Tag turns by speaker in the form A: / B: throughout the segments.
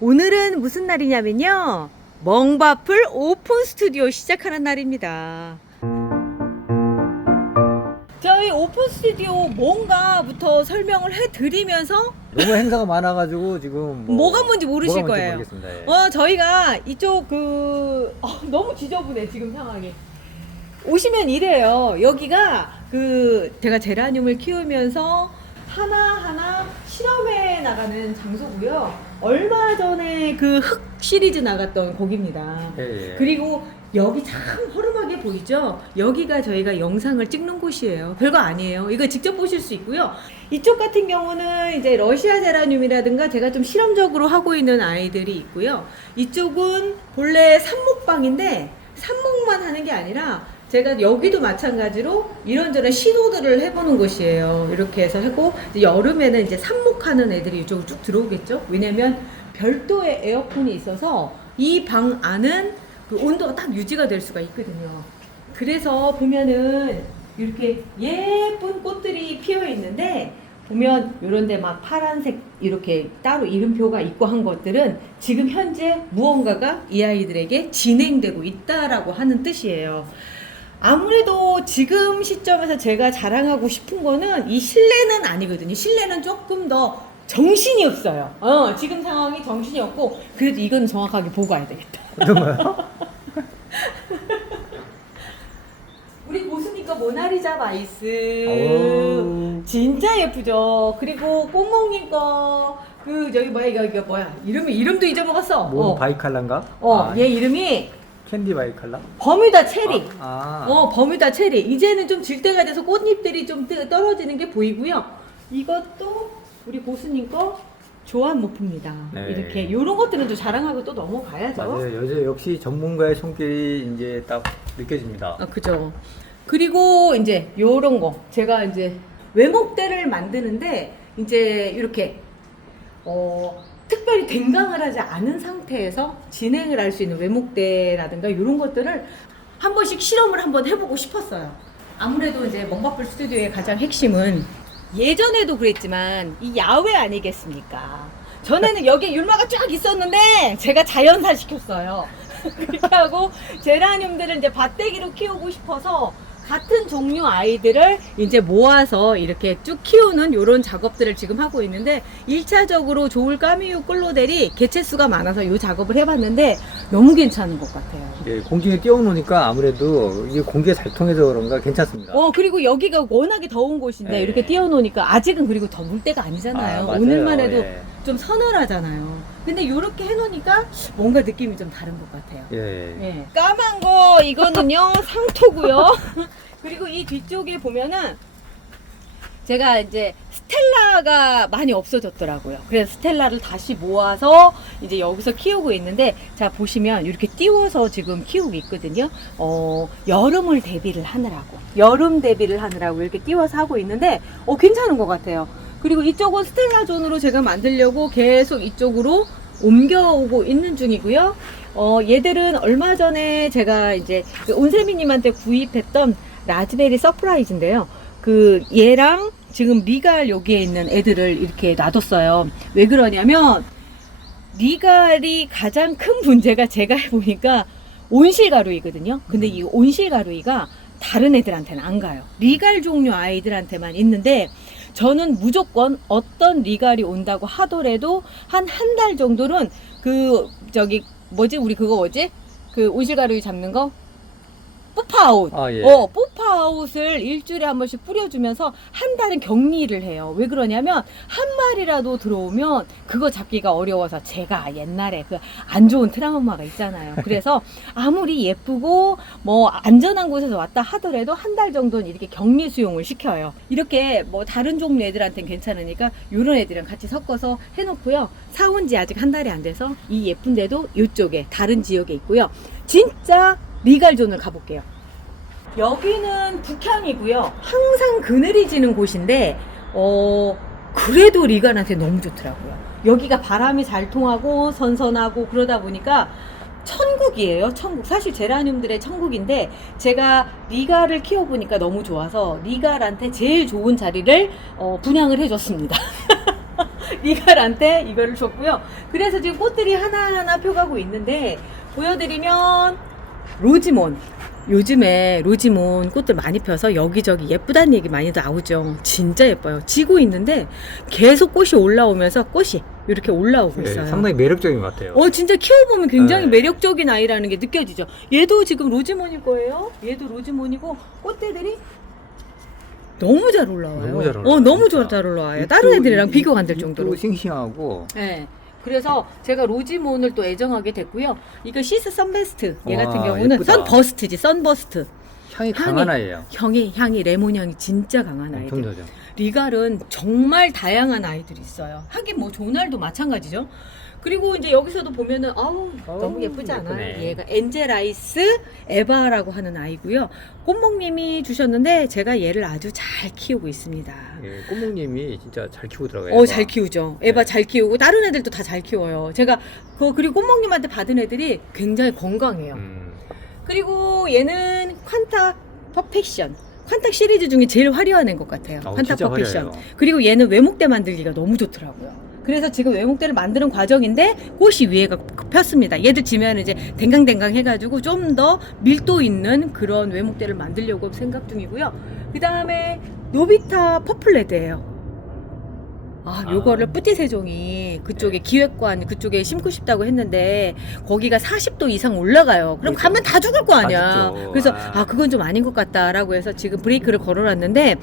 A: 오늘은 무슨 날이냐면요. 멍바풀 오픈 스튜디오 시작하는 날입니다. 저희 오픈 스튜디오 뭔가부터 설명을 해드리면서
B: 너무 행사가 많아가지고 지금 뭐
A: 뭐가 뭔지 모르실
B: 뭐가
A: 거예요.
B: 모르겠습니다. 예.
A: 어, 저희가 이쪽 그 어, 너무 지저분해 지금 상황이. 오시면 이래요. 여기가 그 제가 제라늄을 키우면서 하나 하나 실험해 나가는 장소고요. 얼마 전에 그흙 시리즈 나갔던 거기입니다.
B: 예, 예.
A: 그리고 여기 참 허름하게 보이죠? 여기가 저희가 영상을 찍는 곳이에요. 별거 아니에요. 이거 직접 보실 수 있고요. 이쪽 같은 경우는 이제 러시아 제라늄이라든가 제가 좀 실험적으로 하고 있는 아이들이 있고요. 이쪽은 본래 삽목방인데 삽목만 하는 게 아니라 제가 여기도 마찬가지로 이런저런 시도들을 해보는 곳이에요. 이렇게 해서 하고 이제 여름에는 이제 삽목하는 애들이 이쪽으로 쭉 들어오겠죠. 왜냐면 별도의 에어컨이 있어서 이 방 안은 그 온도가 딱 유지가 될 수가 있거든요. 그래서 보면은 이렇게 예쁜 꽃들이 피어 있는데 보면 이런데 막 파란색 이렇게 따로 이름표가 있고 한 것들은 지금 현재 무언가가 이 아이들에게 진행되고 있다라고 하는 뜻이에요. 아무래도 지금 시점에서 제가 자랑하고 싶은 거는 이 실내는 아니거든요. 실내는 조금 더 정신이 없어요. 어, 지금 상황이 정신이 없고 그래도 이건 정확하게 보고 와야 되겠다. 우리 고수니까 모나리자 바이스
B: 어우.
A: 진짜 예쁘죠. 그리고 꽃몽님 거그 저기 뭐야 이거 이거 뭐야 이름이 이름도 잊어먹었어.
B: 뭔
A: 어,
B: 바이칼라인가?
A: 어,
B: 아,
A: 얘 이름이
B: 캔디 바이 칼라?
A: 버뮤다 체리.
B: 아,
A: 어, 버뮤다 체리. 이제는 좀 질 때가 돼서 꽃잎들이 좀 뜨- 떨어지는 게 보이고요. 이것도 우리 고수님 거 조한 모프입니다.
B: 네.
A: 이렇게 이런 것들은 좀 자랑하고 또 넘어가야죠.
B: 맞아요. 여제 역시 전문가의 손길이 이제 딱 느껴집니다.
A: 아, 그죠. 그리고 이제 요런 거. 제가 이제 외목대를 만드는데 이제 이렇게 어 특별히 댕강을 하지 않은 상태에서 진행을 할 수 있는 외목대라든가 이런 것들을 한 번씩 실험을 한번 해보고 싶었어요. 아무래도 이제 멍바풀 스튜디오의 가장 핵심은 예전에도 그랬지만 이 야외 아니겠습니까? 전에는 여기에 율마가 쫙 있었는데 제가 자연사 시켰어요. 그렇게 하고 제라늄들을 이제 밭대기로 키우고 싶어서 같은 종류 아이들을 이제 모아서 이렇게 쭉 키우는 이런 작업들을 지금 하고 있는데 1차적으로 조울 까미유 끌로델이 개체수가 많아서 이 작업을 해봤는데 너무 괜찮은 것 같아요.
B: 이제 공중에 띄워놓으니까 아무래도 이게 공기가 잘 통해서 그런가 괜찮습니다.
A: 어 그리고 여기가 워낙에 더운 곳인데
B: 네.
A: 이렇게 띄워놓으니까 아직은 그리고 더물 때가 아니잖아요.
B: 아, 맞아요.
A: 오늘만 해도
B: 예.
A: 좀 서늘하잖아요. 근데 이렇게 해놓으니까 뭔가 느낌이 좀 다른 것 같아요.
B: 예.
A: 예. 까만 거 이거는요 상토고요. 그리고 이 뒤쪽에 보면은 제가 이제 스텔라가 많이 없어졌더라고요. 그래서 스텔라를 다시 모아서 이제 여기서 키우고 있는데 자 보시면 이렇게 띄워서 지금 키우고 있거든요. 어 여름을 대비를 하느라고 여름 대비를 하느라고 이렇게 띄워서 하고 있는데 어 괜찮은 것 같아요. 그리고 이쪽은 스텔라 존으로 제가 만들려고 계속 이쪽으로 옮겨오고 있는 중이고요. 어, 얘들은 얼마 전에 제가 이제 그 온세미님한테 구입했던 라즈베리 서프라이즈인데요. 그 얘랑 지금 리갈 여기에 있는 애들을 이렇게 놔뒀어요. 왜 그러냐면 리갈이 가장 큰 문제가 제가 해보니까 온실가루이거든요. 근데 이 온실가루이가 다른 애들한테는 안 가요. 리갈 종류 아이들한테만 있는데 저는 무조건 어떤 리갈이 온다고 하더라도 한 한 달 정도는 그 저기 뭐지? 우리 그거 뭐지? 그 온실가루이 잡는 거 뿌파아웃.
B: 아, 예.
A: 어 뿌파아웃을 일주일에 한 번씩 뿌려주면서 한 달은 격리를 해요. 왜 그러냐면 한 마리라도 들어오면 그거 잡기가 어려워서 제가 옛날에 그 안 좋은 트라우마가 있잖아요. 그래서 아무리 예쁘고 뭐 안전한 곳에서 왔다 하더라도 한 달 정도는 이렇게 격리 수용을 시켜요. 이렇게 뭐 다른 종류 애들한테는 괜찮으니까 이런 애들이랑 같이 섞어서 해놓고요. 사온 지 아직 한 달이 안 돼서 이 예쁜데도 이쪽에 다른 지역에 있고요. 진짜 리갈존을 가볼게요. 여기는 북향이고요. 항상 그늘이 지는 곳인데 어 그래도 리갈한테 너무 좋더라고요. 여기가 바람이 잘 통하고 선선하고 그러다 보니까 천국이에요 천국. 사실 제라늄들의 천국인데 제가 리갈을 키워보니까 너무 좋아서 리갈한테 제일 좋은 자리를 어, 분양을 해줬습니다. 리갈한테 이거를 줬고요. 그래서 지금 꽃들이 하나하나 펴가고 있는데 보여드리면 로지몬. 요즘에 로지몬 꽃들 많이 펴서 여기저기 예쁘다는 얘기 많이 나오죠. 진짜 예뻐요. 지고 있는데 계속 꽃이 올라오면서 꽃이 이렇게 올라오고
B: 네,
A: 있어요.
B: 상당히 매력적인 것 같아요.
A: 어 진짜 키워보면 굉장히
B: 네.
A: 매력적인 아이라는 게 느껴지죠. 얘도 지금 로즈몬일 거예요. 얘도 로즈몬이고 꽃대들이 너무 잘 올라와요.
B: 너무 잘 올라와요,
A: 어 너무
B: 진짜.
A: 잘 올라와요. 다른 애들이랑
B: 잎-
A: 비교가 안 될 정도로.
B: 싱싱하고
A: 네. 그래서 제가 로지몬을 또 애정하게 됐고요. 이거 시스 선베스트 얘
B: 와,
A: 같은 경우는
B: 예쁘다.
A: 선버스트지 선버스트.
B: 향이 강한 아이예요.
A: 향이 향이 레몬 향이 진짜 강한 아이들.
B: 저죠.
A: 리갈은 정말 다양한 아이들이 있어요. 하긴 뭐 조날도 마찬가지죠. 그리고 이제 여기서도 보면은 아우 너무 예쁘지 않아요?
B: 예쁘네.
A: 얘가 엔젤아이스 에바라고 하는 아이고요. 꽃목님이 주셨는데 제가 얘를 아주 잘 키우고 있습니다.
B: 예, 꽃목님이 진짜 잘 키우더라고요.
A: 어 잘 키우죠. 에바
B: 네.
A: 잘 키우고 다른 애들도 다 잘 키워요. 제가 그 그리고 꽃목님한테 받은 애들이 굉장히 건강해요.
B: 음,
A: 그리고 얘는 퀀탁 퍼펙션. 퀀탁 시리즈 중에 제일 화려한 것 같아요.
B: 아우,
A: 퀀탁
B: 진짜
A: 퍼펙션.
B: 화려해요.
A: 그리고 얘는 외목대 만들기가 너무 좋더라고요. 그래서 지금 외목대를 만드는 과정인데 꽃이 위에가 폈습니다. 얘들 지면 이제 댕강댕강 해가지고 좀 더 밀도 있는 그런 외목대를 만들려고 생각 중이고요. 그 다음에 노비타 퍼플레드예요. 아,
B: 아.
A: 요거를 뿌띠 세종이 그쪽에
B: 네.
A: 기획관 그쪽에 심고 싶다고 했는데 거기가 40도 이상 올라가요. 그럼
B: 그렇죠.
A: 가면 다 죽을
B: 거다
A: 아니야. 그래서
B: 아.
A: 아 그건 좀 아닌 것 같다라고 해서 지금 브레이크를 걸어놨는데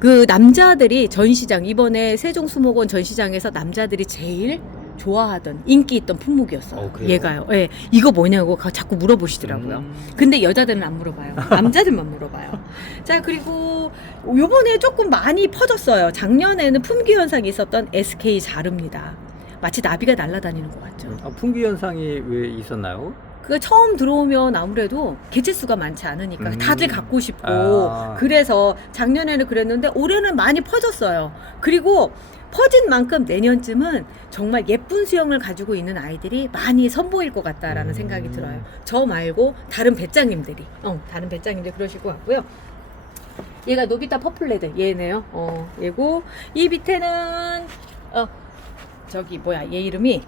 A: 그 남자들이 전시장 이번에 세종수목원 전시장에서 남자들이 제일 좋아하던 인기 있던 품목이었어요.
B: 어, 그래요?
A: 얘가요. 예. 이거 뭐냐고 가- 자꾸 물어보시더라고요.
B: 음,
A: 근데 여자들은 안 물어봐요. 남자들만 물어봐요. 자, 그리고 요번에 조금 많이 퍼졌어요. 작년에는 품귀 현상이 있었던 SK 자르입니다. 마치 나비가 날아다니는 것 같죠.
B: 아, 풍기 현상이 왜 있었나요?
A: 그거 처음 들어오면 아무래도 개체수가 많지 않으니까
B: 음.
A: 다들 갖고 싶고
B: 아.
A: 그래서 작년에는 그랬는데 올해는 많이 퍼졌어요. 그리고 퍼진 만큼 내년쯤은 정말 예쁜 수영을 가지고 있는 아이들이 많이 선보일 것 같다라는
B: 음.
A: 생각이 들어요. 저 말고 다른 배짱님들이, 어, 다른 배짱님들 그러실 것 같고요. 얘가 노비타 퍼플레드 얘네요. 어, 얘고 이 밑에는 어 저기 뭐야 얘 이름이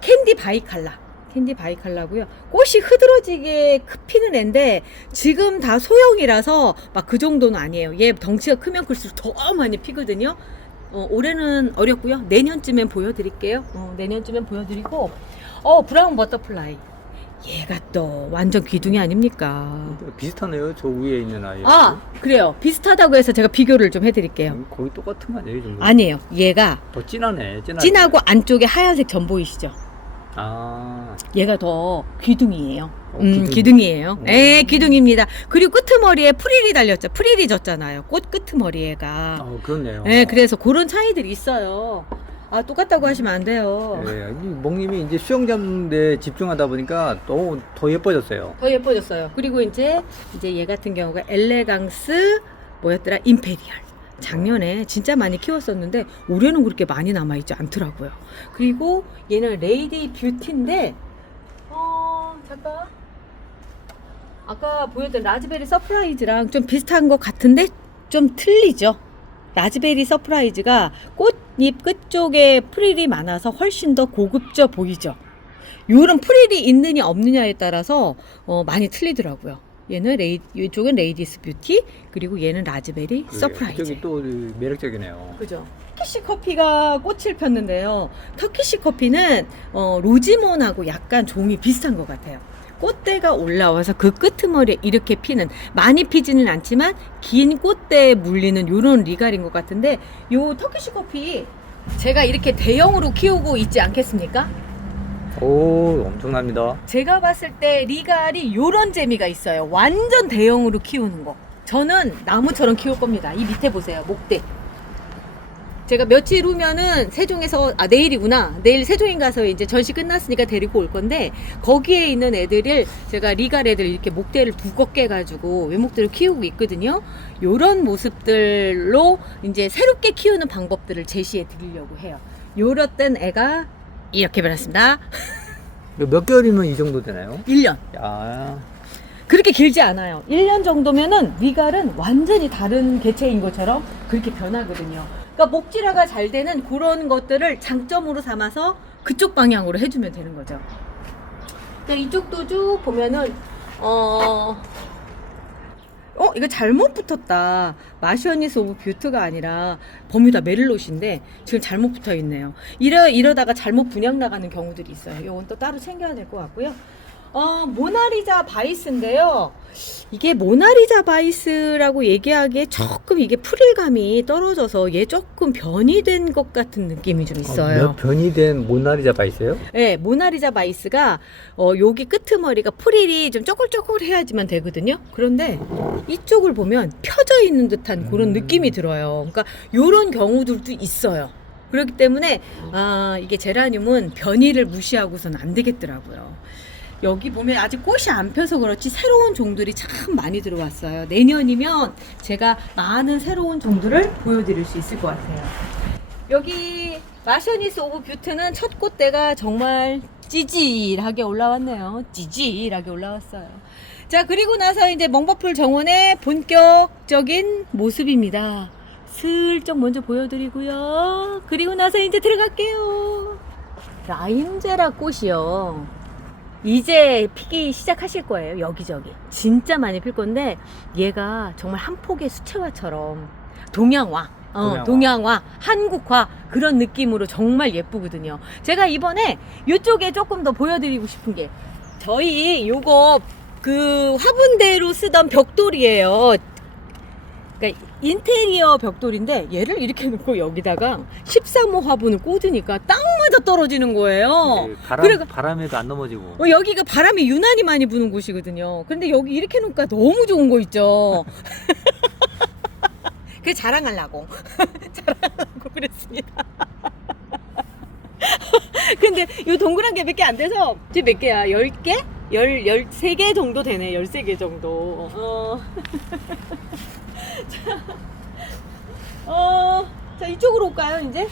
A: 캔디 바이칼라. 캔디 바이칼라고요. 꽃이 흐드러지게 크- 피는 애인데 지금 다 소형이라서 막 그 정도는 아니에요. 얘 덩치가 크면 클수록 더 많이 피거든요. 어, 올해는 어렵고요. 내년쯤엔 보여드릴게요. 어, 내년쯤엔 보여드리고 어 브라운 버터플라이. 얘가 또 완전 귀둥이 아닙니까?
B: 비슷하네요. 저 위에 있는 아이.
A: 아 그래요. 비슷하다고 해서 제가 비교를 좀 해드릴게요.
B: 음, 거의 똑같은 거 아니에요, 이 정도?
A: 아니에요. 얘가
B: 더 진하네. 진하네.
A: 진하고 안쪽에 하얀색 점 보이시죠?
B: 아,
A: 얘가 더 귀둥이에요.
B: 어,
A: 음,
B: 기둥. 오.
A: 예, 기둥입니다. 그리고 끄트머리에 프릴이 달렸죠. 프릴이 졌잖아요. 꽃 끄트머리에가.
B: 아, 그렇네요.
A: 예, 그래서 그런 차이들이 있어요. 아, 똑같다고 하시면 안 돼요.
B: 예, 이 멍님이 이제 수영장에 집중하다 보니까 더, 더 예뻐졌어요.
A: 더 예뻐졌어요. 그리고 이제, 이제 얘 같은 경우가 엘레강스, 뭐였더라? 임페리얼. 작년에 진짜 많이 키웠었는데 올해는 그렇게 많이 남아있지 않더라고요. 그리고 얘는 레이디 뷰티인데 어 잠깐 아까 보였던 라즈베리 서프라이즈랑 좀 비슷한 것 같은데 좀 틀리죠. 라즈베리 서프라이즈가 꽃잎 끝쪽에 프릴이 많아서 훨씬 더 고급져 보이죠. 요런 프릴이 있느냐 없느냐에 따라서 어, 많이 틀리더라고요. 얘는 레이 이쪽은 레이디스 뷰티 그리고 얘는 라즈베리 서프라이즈.
B: 저기 또 매력적이네요.
A: 그죠. 터키시 커피가 꽃을 폈는데요. 터키시 커피는 어, 로지몬하고 약간 종이 비슷한 것 같아요. 꽃대가 올라와서 그 끄트머리에 이렇게 피는 많이 피지는 않지만 긴 꽃대에 물리는 요런 리갈인 것 같은데 요 터키시 커피 제가 이렇게 대형으로 키우고 있지 않겠습니까?
B: 오, 엄청납니다.
A: 제가 봤을 때 리갈이 요런 재미가 있어요. 완전 대형으로 키우는 거. 저는 나무처럼 키울 겁니다. 이 밑에 보세요. 목대. 제가 며칠 후면은 세종에서 아 내일이구나. 내일 세종인 가서 이제 전시 끝났으니까 데리고 올 건데 거기에 있는 애들을 제가 리갈 애들 이렇게 목대를 두껍게 해 가지고 외목대로 키우고 있거든요. 요런 모습들로 이제 새롭게 키우는 방법들을 제시해 드리려고 해요. 요렇던 애가 이렇게 변했습니다.
B: 몇 개월이면 이 정도 되나요?
A: 1년.
B: 야,
A: 그렇게 길지 않아요. 1년 정도면은 리갈은 완전히 다른 개체인 것처럼 그렇게 변하거든요. 그러니까 목질화가 잘 되는 그런 것들을 장점으로 삼아서 그쪽 방향으로 해주면 되는 거죠. 자, 이쪽도 쭉 보면은 어. 어, 이거 잘못 붙었다. 마시오니스 오브 뷰트가 아니라 버뮤다 메릴롯인데 지금 잘못 붙어 있네요. 이러, 이러다가 잘못 분양 나가는 경우들이 있어요. 이건 또 따로 챙겨야 될 것 같고요. 어, 모나리자 바이스인데요. 이게 모나리자 바이스라고 얘기하기에 조금 이게 프릴감이 떨어져서 얘 조금 변이 된 것 같은 느낌이 좀 있어요.
B: 몇 변이 된 모나리자 바 있어요?
A: 네, 모나리자 바이스가 어, 여기 끄트머리가 프릴이 좀 쪼글쪼글해야지만 되거든요. 그런데 이쪽을 보면 펴져 있는 듯한 그런
B: 음.
A: 느낌이 들어요. 그러니까 이런 경우들도 있어요. 그렇기 때문에 아, 이게 제라늄은 변이를 무시하고서는 안 되겠더라고요. 여기 보면 아직 꽃이 안 펴서 그렇지 새로운 종들이 참 많이 들어왔어요. 내년이면 제가 많은 새로운 종들을 보여드릴 수 있을 것 같아요. 여기 마셔니스 오브 뷰트는 첫 꽃대가 정말 찌질하게 올라왔네요. 찌질하게 올라왔어요. 자, 그리고 나서 이제 멍버풀 정원의 본격적인 모습입니다. 슬쩍 먼저 보여드리고요. 그리고 나서 이제 들어갈게요. 라임제라 꽃이요. 이제 피기 시작하실 거예요. 여기저기. 진짜 많이 필 건데 얘가 정말 한 폭의 수채화처럼 동양화. 어,
B: 동양화.
A: 동양화, 한국화 그런 느낌으로 정말 예쁘거든요. 제가 이번에 이쪽에 조금 더 보여드리고 싶은 게 저희 요거 그 화분대로 쓰던 벽돌이에요. 그러니까 인테리어 벽돌인데 얘를 이렇게 놓고 여기다가 13호 화분을 꽂으니까 딱 맞아 떨어지는 거예요.
B: 네, 바람,
A: 그래가-
B: 바람에도 안 넘어지고.
A: 어, 여기가 바람이 유난히 많이 부는 곳이거든요. 근데 여기 이렇게 놓으니까 너무 좋은 거 있죠. 그 자랑하려고. 자랑하려고 그랬습니다. 근데 이 동그란 게 몇 개 안 돼서 지금 몇 개야? 10개? 10, 13개 정도 되네. 13개 정도. 어. 자, 어, 자, 이쪽으로 올까요, 이제?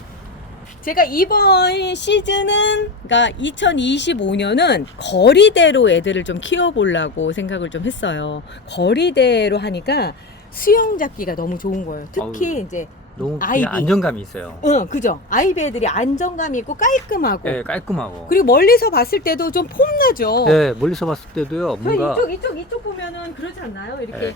A: 제가 이번 시즌은, 그러니까 2025년은 거리대로 애들을 좀 키워보려고 생각을 좀 했어요. 거리대로 하니까 수영 잡기가 너무 좋은 거예요. 특히
B: 아우.
A: 이제,
B: 너무
A: 아이비.
B: 안정감이 있어요.
A: 어, 그죠? 아이비 애들이 안정감이 있고 깔끔하고.
B: 네, 깔끔하고.
A: 그리고 멀리서 봤을 때도 좀 폼나죠?
B: 네, 멀리서 봤을 때도요. 뭔가
A: 이쪽, 이쪽, 이쪽 보면은 그러지 않나요? 이렇게.
B: 네,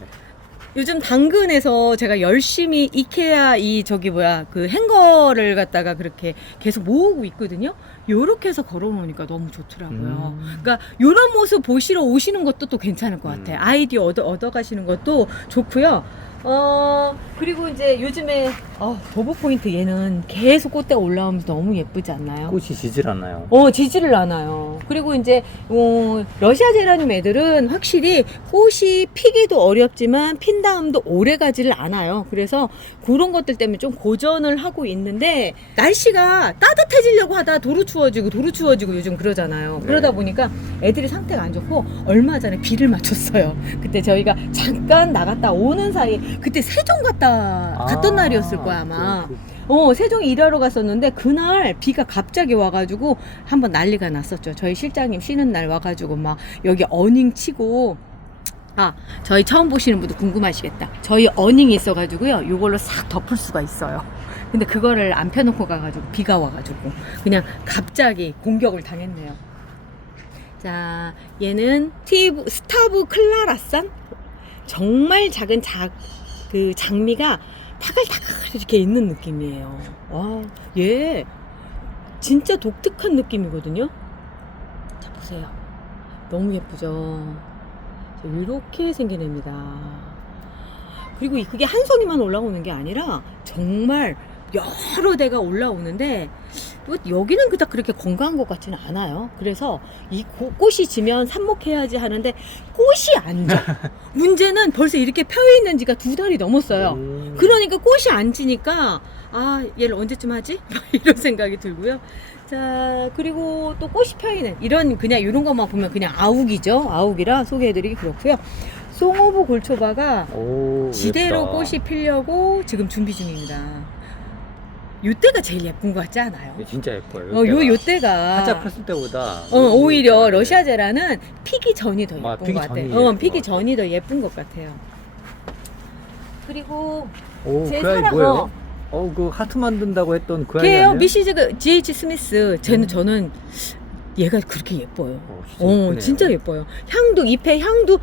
A: 요즘 당근에서 제가 열심히 이케아 이 저기 뭐야 그 행거를 갖다가 그렇게 계속 모으고 있거든요. 요렇게 해서 걸어놓으니까 너무 좋더라고요.
B: 음.
A: 그러니까 요런 모습 보시러 오시는 것도 또 괜찮을 것 같아요.
B: 음.
A: 아이디어 얻어, 얻어 가시는 것도 좋고요. 어 그리고 이제 요즘에 어, 도보 포인트 얘는 계속 꽃대가 올라오면서 너무 예쁘지 않나요?
B: 꽃이 지질 않아요.
A: 어, 지지를 않아요. 그리고 이제, 어, 러시아 제라늄 애들은 확실히 꽃이 피기도 어렵지만 핀 다음도 오래 가지를 않아요. 그래서 그런 것들 때문에 좀 고전을 하고 있는데, 날씨가 따뜻해지려고 하다 도로 추워지고 도로 추워지고 요즘 그러잖아요.
B: 네.
A: 그러다 보니까 애들이 상태가 안 좋고, 얼마 전에 비를 맞췄어요. 그때 저희가 잠깐 나갔다 오는 사이에, 그때 세종 갔다, 갔던
B: 아,
A: 날이었을 거야, 아마.
B: 그,
A: 어, 세종에 일하러 갔었는데 그날 비가 갑자기 와가지고 한번 난리가 났었죠. 저희 실장님 쉬는 날 와가지고 막 여기 어닝 치고 아, 저희 처음 보시는 분도 궁금하시겠다. 저희 어닝이 있어가지고요. 이걸로 싹 덮을 수가 있어요. 근데 그거를 안 펴놓고 가가지고 비가 와가지고 그냥 갑자기 공격을 당했네요. 자, 얘는 티브, 스타브 클라라산? 정말 작은 작, 그 장미가 타글타글 이렇게 있는 느낌이에요. 와, 얘 진짜 독특한 느낌이거든요. 자, 보세요. 너무 예쁘죠? 자, 이렇게 생긴 애입니다. 그리고 이- 그게 한 송이만 올라오는 게 아니라 정말 여러 대가 올라오는데 또 여기는 그닥 그렇게 건강한 것 같지는 않아요. 그래서 이 고- 꽃이 지면 삽목해야지 하는데 꽃이 안 져. 문제는 벌써 이렇게 펴 있는 지가 두 달이 넘었어요.
B: 음.
A: 그러니까 꽃이 안 지니까 아 얘를 언제쯤 하지? 막 이런 생각이 들고요. 자 그리고 또 꽃이 펴 있는 이런 그냥 이런 것만 보면 그냥 아욱이죠. 아욱이라 소개해드리기 그렇고요. 송호부 골초바가
B: 오,
A: 지대로
B: 예쁘다.
A: 꽃이 피려고 지금 준비 중입니다. 요때가 제일 예쁜 것 같지 않아요?
B: 네, 진짜 예뻐요.
A: 어, 요
B: 요때가. 한짝 폈을 때보다
A: 어, 오히려
B: 네.
A: 러시아 제라는 피기 전이 더
B: 아,
A: 예쁜
B: 피기
A: 것 같아요. 어,
B: 예쁜
A: 피기
B: 것 같아요.
A: 전이 더 예쁜 것 같아요. 그리고
B: 오,
A: 제
B: 그 아이
A: 사랑,
B: 뭐예요?
A: 어,
B: 어, 그 하트 만든다고 했던 그 아이. 아니에요?
A: 미시즈 그 G.H. 스미스. 쟤는
B: 음.
A: 저는 얘가 그렇게 예뻐요.
B: 어, 진짜
A: 어,
B: 예쁘네요.
A: 진짜 예뻐요. 향도 잎의 향도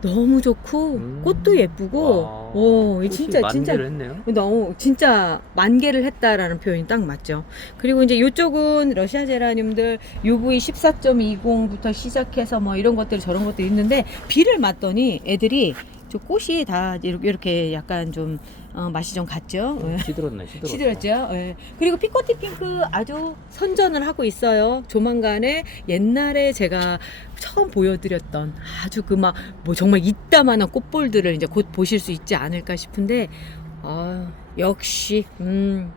A: 너무 좋고
B: 음.
A: 꽃도 예쁘고.
B: 와,
A: 어,
B: 꽃이
A: 진짜 진짜
B: 만개를 했네요.
A: 너무 진짜 만개를 했다라는 표현이 딱 맞죠. 그리고 이제 이쪽은 러시아 제라늄들 UV 14.20부터 시작해서 뭐 이런 것들 저런 것들이 있는데 비를 맞더니 애들이 저 꽃이 다 이렇게 약간 좀 어, 맛이 좀 갔죠. 예.
B: 시들었네.
A: 시들었죠. 예. 그리고 피코티 핑크 아주 선전을 하고 있어요. 조만간에 옛날에 제가 처음 보여드렸던 아주 그 막 뭐 정말 이따만한 꽃볼들을 이제 곧 보실 수 있지 않을까 싶은데 아 역시 음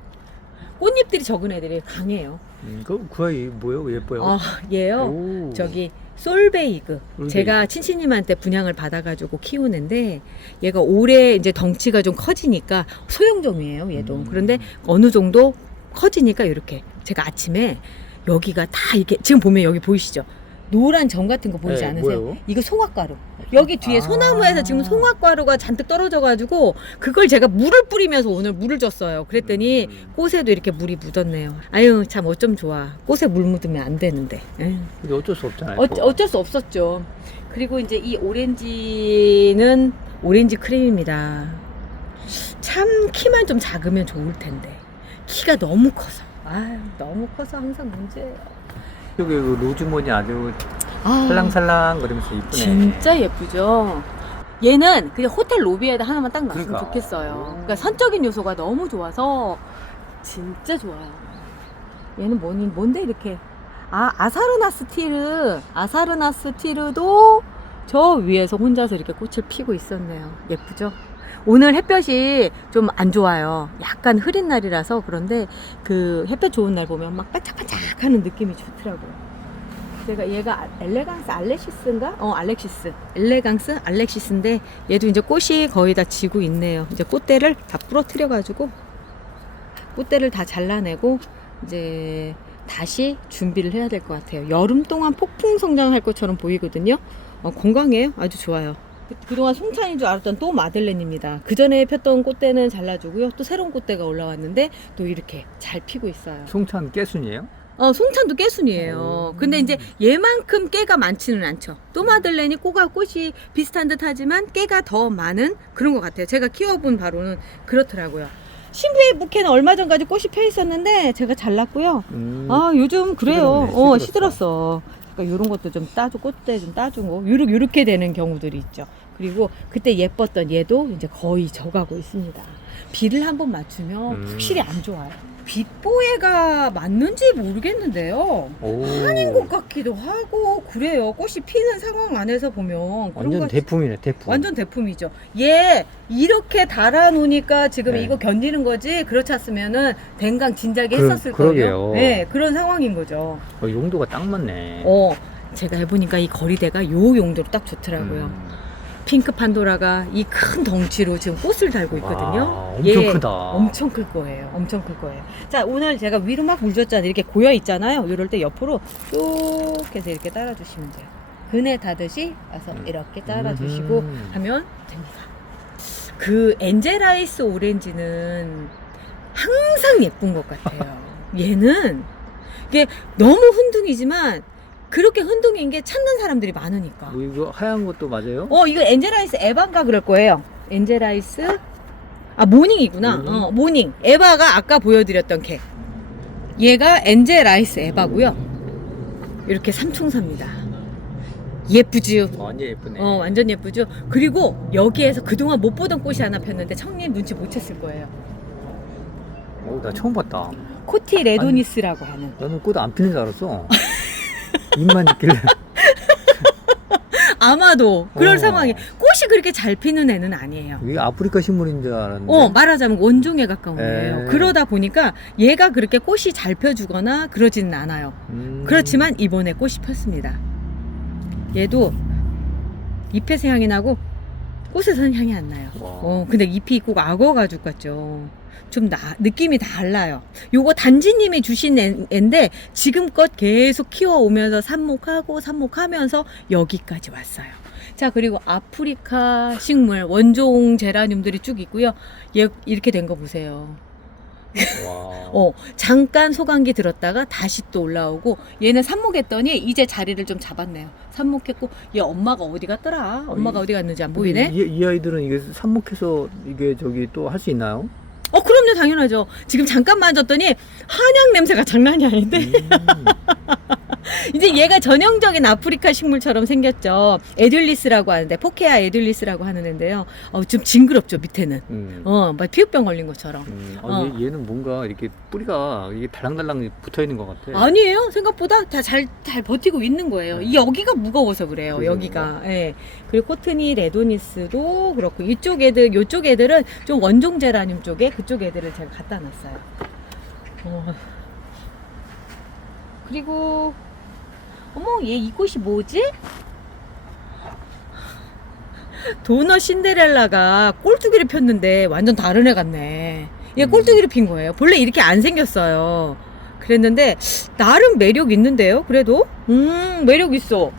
A: 꽃잎들이 적은 애들이 강해요.
B: 음, 그, 그 아이 뭐예요? 예뻐요?
A: 아 얘요.
B: 오.
A: 저기 솔베이그
B: 솔베이그.
A: 제가 친친님한테 분양을 받아가지고 키우는데 얘가 올해 이제 덩치가 좀 커지니까 소형종이에요 얘도
B: 음.
A: 그런데 어느 정도 커지니까 이렇게 제가 아침에 여기가 다 이렇게 지금 보면 여기 보이시죠 노란 점 같은 거 보이지
B: 네,
A: 않으세요?
B: 뭐예요?
A: 이거 송화가루. 여기 뒤에
B: 아.
A: 소나무에서 지금 송화가루가 잔뜩 떨어져가지고 그걸 제가 물을 뿌리면서 오늘 물을 줬어요. 그랬더니
B: 음.
A: 꽃에도 이렇게 물이 묻었네요. 아유 참 어쩜 좋아. 꽃에 물 묻으면 안 되는데. 에휴.
B: 근데 어쩔 수 없잖아요.
A: 어,
B: 또.
A: 어쩔 수 없었죠. 그리고 이제 이 오렌지는 오렌지 크림입니다. 참 키만 좀 작으면 좋을 텐데 키가 너무 커서 아 너무 커서 항상 문제예요.
B: 여기 그 로즈몬이 아주
A: 아,
B: 살랑살랑 거리면서 이쁘네.
A: 진짜 예쁘죠. 얘는 그냥 호텔 로비에다 하나만 딱 놨으면
B: 그러니까.
A: 좋겠어요. 그러니까 선적인 요소가 너무 좋아서 진짜 좋아요. 얘는 뭐니 뭔데 이렇게 아 아사르나 스 티르 아사르나 스 티르도 저 위에서 혼자서 이렇게 꽃을 피고 있었네요. 예쁘죠? 오늘 햇볕이 좀 안 좋아요. 약간 흐린 날이라서 그런데 그 햇볕 좋은 날 보면 막 반짝반짝 하는 느낌이 좋더라고요. 제가 얘가 엘레강스 알렉시스인가? 어 알렉시스 엘레강스 알렉시스인데 얘도 이제 꽃이 거의 다 지고 있네요 이제 꽃대를 다 부러뜨려 가지고 꽃대를 다 잘라내고 이제 다시 준비를 해야 될 것 같아요 여름 동안 폭풍 성장할 것처럼 보이거든요 어, 건강해요 아주 좋아요 그- 그동안 송찬인 줄 알았던 또 마들렌입니다 그 전에 폈던 꽃대는 잘라주고요 또 새로운 꽃대가 올라왔는데 또 이렇게 잘 피고 있어요
B: 송찬 깨순이에요?
A: 어, 송찬도 깨순이에요.
B: 오.
A: 근데 이제 얘만큼 깨가 많지는 않죠. 또 마들렌이 꼬가 꽃이 비슷한 듯 하지만 깨가 더 많은 그런 것 같아요. 제가 키워본 바로는 그렇더라고요. 신부의 부케는 얼마 전까지 꽃이 펴 있었는데 제가 잘랐고요.
B: 음.
A: 아, 요즘 그래요.
B: 시들었네,
A: 어,
B: 시들었어.
A: 시들었어. 그러니까 이런 것도 좀 따주, 꽃대 좀 따주고, 요렇게, 요렇게 되는 경우들이 있죠. 그리고 그때 예뻤던 얘도 이제 거의 져가고 있습니다. 비를 한번 맞추면
B: 음.
A: 확실히 안 좋아요. 빛보해가 맞는지 모르겠는데요.
B: 오.
A: 아닌 것 같기도 하고 그래요. 꽃이 피는 상황 안에서 보면 그런
B: 완전
A: 거
B: 대품이네, 대품.
A: 완전 대품이죠. 얘 이렇게 달아놓으니까 지금
B: 네.
A: 이거 견디는 거지. 그렇지 않으면은 댕강 진작에
B: 그-
A: 했었을 거예요.
B: 그러게요.
A: 네, 그런 상황인 거죠.
B: 어, 용도가 딱 맞네.
A: 어, 제가 해보니까 이 거리대가 요 용도로 딱 좋더라고요.
B: 음.
A: 핑크 판도라가 이 큰 덩치로 지금 꽃을 달고 있거든요.
B: 와, 엄청
A: 얘
B: 크다.
A: 엄청 클 거예요. 엄청 클 거예요. 자, 오늘 제가 위로 막 물줬잖아요. 이렇게 고여 있잖아요. 이럴 때 옆으로 쭉 해서 이렇게 따라주시면 돼요. 그네 다듯이 와서
B: 음.
A: 이렇게 따라주시고
B: 음.
A: 하면 됩니다. 그 엔젤아이스 오렌지는 항상 예쁜 것 같아요. 얘는 이게 너무 훈둥이지만 그렇게 훈둥인 게 찾는 사람들이 많으니까.
B: 뭐 이거 하얀 것도 맞아요?
A: 어, 이거 엔젤아이스 에반가 그럴 거예요. 엔젤아이스 아 모닝이구나.
B: 모닝?
A: 어, 모닝. 에바가 아까 보여드렸던 걔. 얘가 엔젤아이스 에바고요. 이렇게 삼총사입니다. 예쁘지요?
B: 어, 완전 예쁘네.
A: 어, 완전 예쁘죠? 그리고 여기에서 그동안 못 보던 꽃이 하나 폈는데 청님 눈치 못 챘을 거예요.
B: 오, 나 처음 봤다.
A: 코티 레도니스라고 하는.
B: 나는 꽃 안 피는 줄 알았어. 입만 있길래.
A: 아마도 그럴
B: 어.
A: 상황이 꽃이 그렇게 잘 피는 애는 아니에요.
B: 이게 아프리카 식물인 줄 알았는데.
A: 어, 말하자면 원종에 가까운
B: 에.
A: 거예요. 그러다 보니까 얘가 그렇게 꽃이 잘 펴주거나 그러지는 않아요.
B: 음.
A: 그렇지만 이번에 꽃이 폈습니다. 얘도 잎에서 향이 나고 꽃에서는 향이 안 나요.
B: 와.
A: 어, 근데 잎이 꼭 악어 가죽 같죠. 좀 나, 느낌이 달라요. 요거 단지님이 주신 애, 애인데 지금껏 계속 키워오면서 삽목하고 삽목하면서 여기까지 왔어요. 자, 그리고 아프리카 식물, 원종 제라늄들이 쭉 있고요. 얘 이렇게 된 거 보세요.
B: 와.
A: 어, 잠깐 소강기 들었다가 다시 또 올라오고 얘는 삽목했더니 이제 자리를 좀 잡았네요. 삽목했고 얘 엄마가 어디 갔더라? 엄마가 어디 갔는지 안 보이네.
B: 이, 이 아이들은 이게 삽목해서 이게 저기 또 할 수 있나요?
A: 어, 그럼요, 당연하죠. 지금 잠깐 만졌더니 한약 냄새가 장난이 아닌데.
B: 음.
A: 이제 얘가 전형적인 아프리카 식물처럼 생겼죠. 에듈리스라고 하는데 포케아 에듈리스라고 하는 애인데요. 어, 좀 징그럽죠 밑에는.
B: 음.
A: 어, 막 피부병 걸린 것처럼.
B: 음. 아,
A: 어.
B: 얘, 얘는 뭔가 이렇게 뿌리가 이게 달랑달랑 붙어 있는 것 같아.
A: 아니에요. 생각보다 다 잘 잘 버티고 있는 거예요.
B: 네.
A: 이 여기가 무거워서 그래요.
B: 그래서
A: 여기가. 예. 그리고 코트니 레도니스도 그렇고 이쪽 애들 요쪽 애들은 좀 원종 제라늄 쪽에 그쪽 애들을 제가 갖다 놨어요. 어. 그리고 어머 얘이 꽃이 뭐지? 도넛 신데렐라가 꼴뚜기를 폈는데 완전 다른 애 같네. 얘
B: 음.
A: 꼴뚜기를 핀 거예요. 본래 이렇게 안 생겼어요. 그랬는데 나름 매력 있는데요. 그래도 음 매력 있어.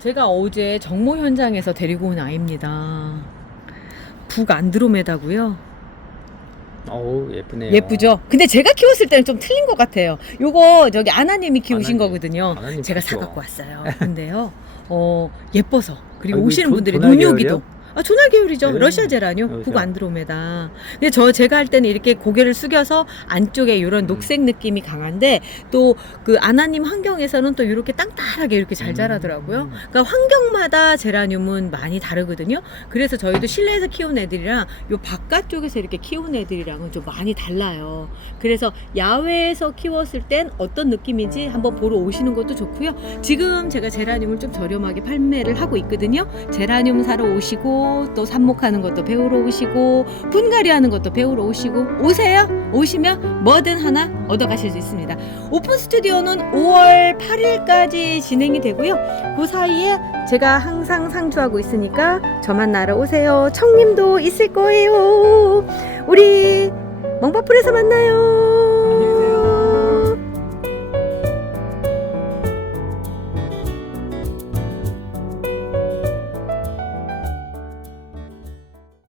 A: 제가 어제 정모 현장에서 데리고 온 아이입니다. 북 안드로메다고요.
B: 어우 예쁘네요.
A: 예쁘죠? 근데 제가 키웠을 때는 좀 틀린 것 같아요. 요거 저기 아나님이 키우신
B: 아나님.
A: 거거든요.
B: 아나님
A: 제가. 사갖고 왔어요. 근데요, 어 예뻐서 그리고
B: 아이고,
A: 오시는
B: 조-
A: 분들이
B: 조날
A: 눈요기도. 아 조날 계열이죠.
B: 네.
A: 러시아 제라늄,
B: 러시아.
A: 북 안드로메다. 근데 저 제가 할 때는 이렇게 고개를 숙여서 안쪽에 이런
B: 음.
A: 녹색 느낌이 강한데 또 그 아나님 환경에서는 또 이렇게 땅땅하게 이렇게 잘
B: 음.
A: 자라더라고요. 그러니까 환경마다 제라늄은 많이 다르거든요. 그래서 저희도 실내에서 키운 애들이랑 요 바깥쪽에서 이렇게 키운 애들이랑은 좀 많이 달라요. 그래서 야외에서 키웠을 땐 어떤 느낌인지 한번 보러 오시는 것도 좋고요. 지금 제가 제라늄을 좀 저렴하게 판매를 하고 있거든요. 제라늄 사러 또 삽목하는 것도 배우러 오시고 분갈이 하는 것도 배우러 오시고 오세요. 오시면 뭐든 하나 얻어 가실 수 있습니다. 오픈 스튜디오는 5월 8일까지 진행이 되고요. 그 사이에 제가 항상 상주하고 있으니까 저만 나러 오세요. 청님도 있을 거예요. 우리 멍바풀에서 만나요.